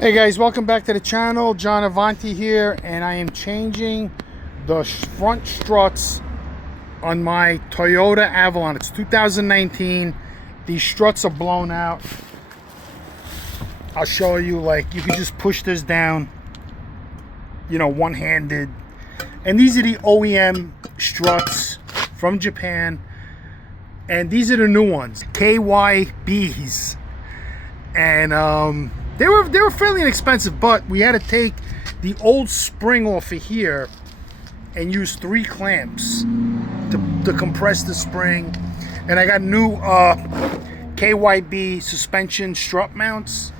Hey guys, welcome back to the channel. JohnAvanti here, and I am changing the front struts on my Toyota Avalon. It's 2019. These struts are blown out. I'll show you, like, you can just push this down, you know, one-handed. And these are the OEM struts from Japan, and these are the new ones, KYBs. And they were fairly inexpensive, but we had to take the old spring off of here and use 3 clamps to compress the spring. And I got new KYB suspension strut mounts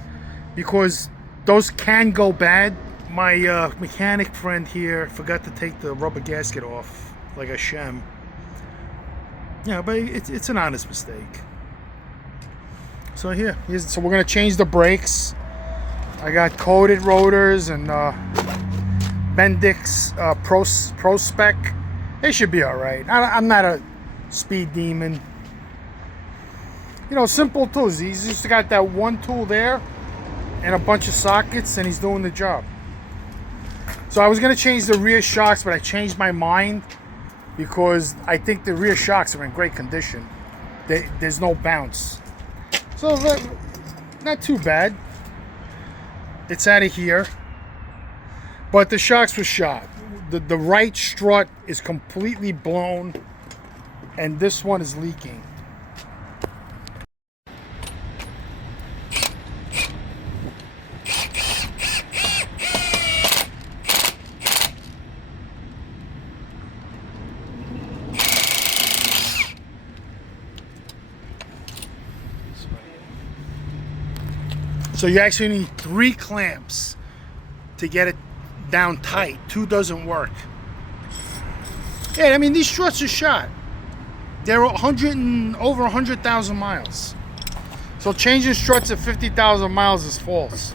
because those can go bad. My mechanic friend here forgot to take the rubber gasket off, like a shim. Yeah, but it's an honest mistake. So so we're gonna change the brakes. I got coated rotors and Bendix Pro Spec. They should be all right. I'm not a speed demon. You know, simple tools. He's just got that one tool there and a bunch of sockets, and he's doing the job. So I was gonna change the rear shocks, but I changed my mind because I think the rear shocks are in great condition. There's no bounce. So not too bad. It's out of here, but the shocks were shot. The right strut is completely blown, and this one is leaking. So you actually need 3 clamps to get it down tight. 2 doesn't work. Yeah, I mean, these struts are shot. They're over 100,000 miles. So changing struts at 50,000 miles is false.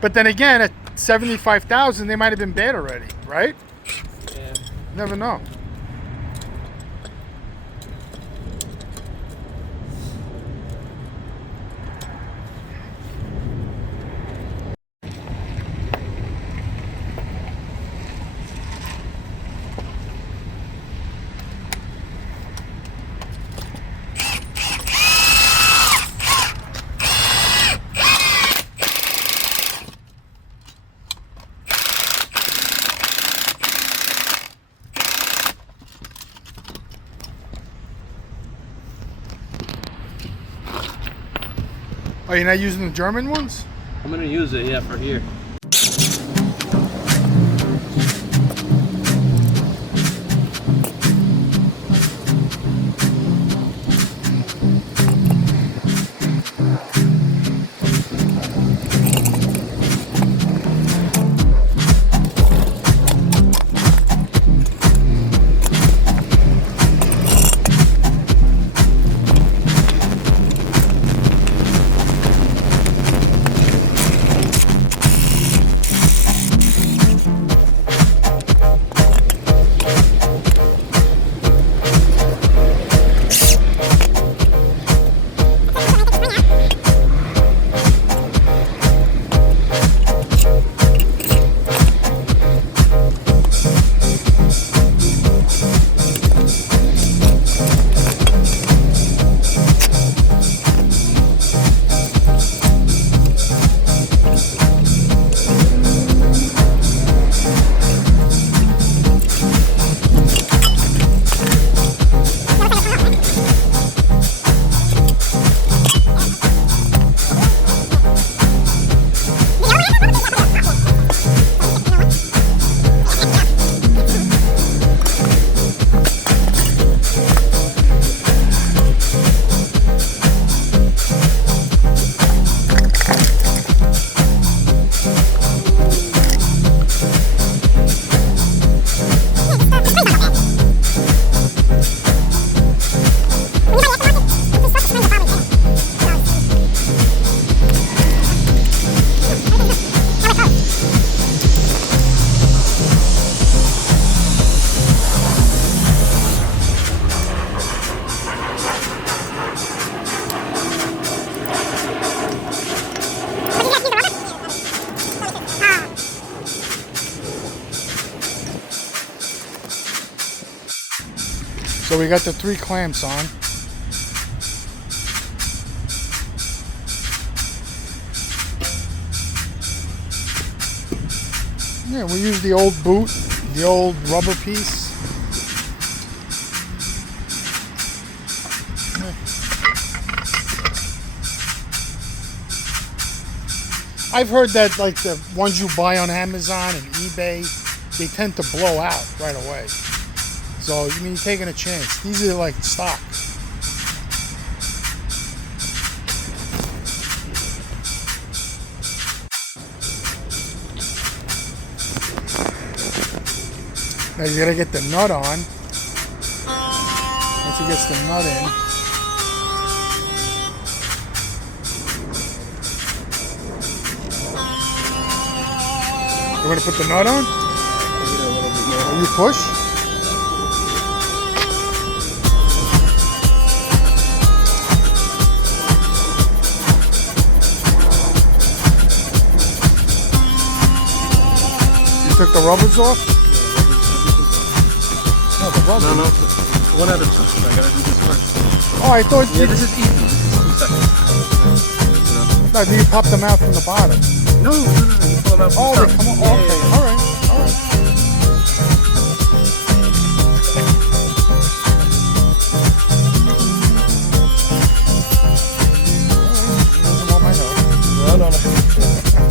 But then again, at 75,000, they might have been bad already, right? Yeah. Never know. Oh, you're not using the German ones? I'm gonna use it, yeah, for here. So we got the 3 clamps on. Yeah, we use the old boot, the old rubber piece. I've heard that like the ones you buy on Amazon and eBay, they tend to blow out right away. So I mean, you're taking a chance. These are like stock. Now you gotta get the nut on. Once he gets the nut in. You want to put the nut on? You push? You took the rubbers off? No, the rubbers. No. One at a time. I gotta do this first. Oh, I thought Yeah, you... this is easy. 2 seconds. No, do you pop them out from the bottom? No. You pull them out from Oh, the they top. come on. Yeah, Okay, yeah. all right. Doesn't want my help. No.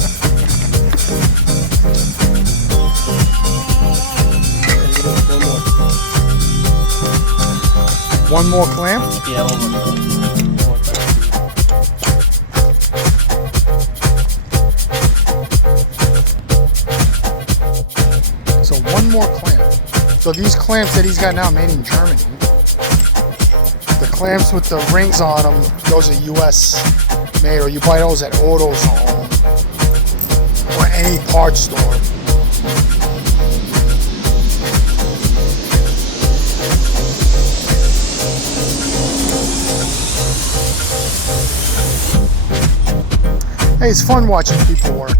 One more clamp. Yeah, one more. So one more clamp. So these clamps that he's got now made in Germany. The clamps with the rings on them, those are US made, or you buy those at AutoZone or any parts store. Hey, it's fun watching people work.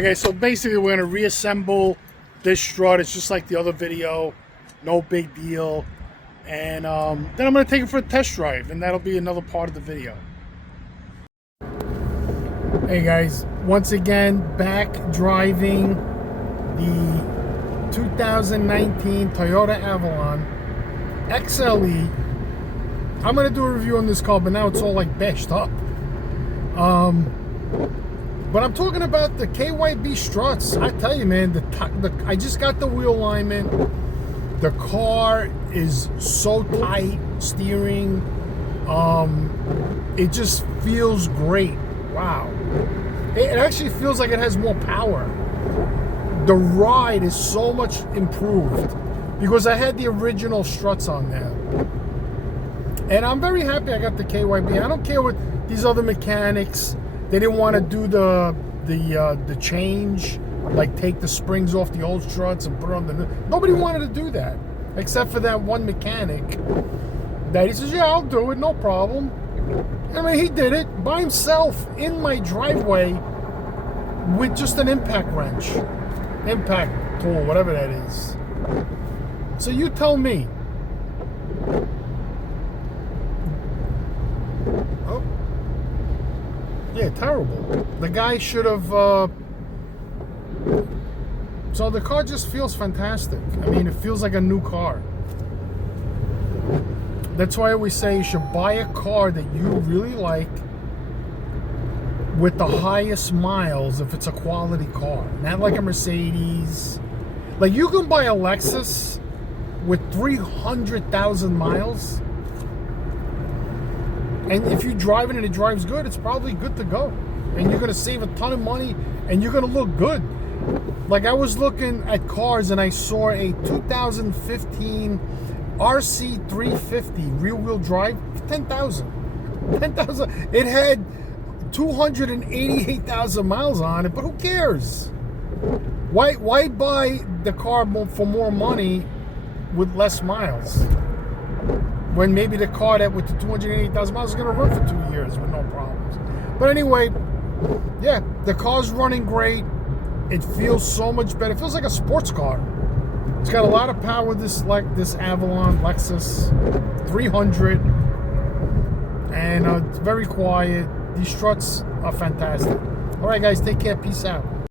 right, guys, so basically we're going to reassemble this strut. It's just like the other video, no big deal. And then I'm going to take it for a test drive, and that'll be another part of the video. Hey guys, once again, back driving the 2019 Toyota Avalon XLE. I'm going to do a review on this car, but now it's all like bashed up. But I'm talking about the KYB Struts. I tell you, man, I just got the wheel alignment. The car is so tight, steering. It just feels great. Wow. It actually feels like it has more power. The ride is so much improved because I had the original struts on there. And I'm very happy I got the KYB. I don't care what these other mechanics, they didn't want to do the change, like take the springs off the old struts and put on the new. Nobody wanted to do that, except for that one mechanic that he says, yeah, I'll do it, no problem. I mean, he did it by himself in my driveway with just an impact wrench, impact tool, whatever that is. So you tell me. Oh, yeah, terrible. The guy should have. So the car just feels fantastic. I mean, it feels like a new car. That's why I always say you should buy a car that you really like with the highest miles if it's a quality car. Not like a Mercedes. Like you can buy a Lexus with 300,000 miles. And if you drive it and it drives good, it's probably good to go. And you're going to save a ton of money and you're going to look good. Like I was looking at cars and I saw a 2015 RC350 rear-wheel drive, 10,000. 10,000. It had 288,000 miles on it, but who cares? Why buy the car for more money with less miles? When maybe the car that with the 288,000 miles is going to run for 2 years with no problems. But anyway, yeah, the car's running great. It feels so much better. It feels like a sports car. It's got a lot of power, this Avalon Lexus 300, and it's very quiet. These struts are fantastic. All right, guys, take care. Peace out.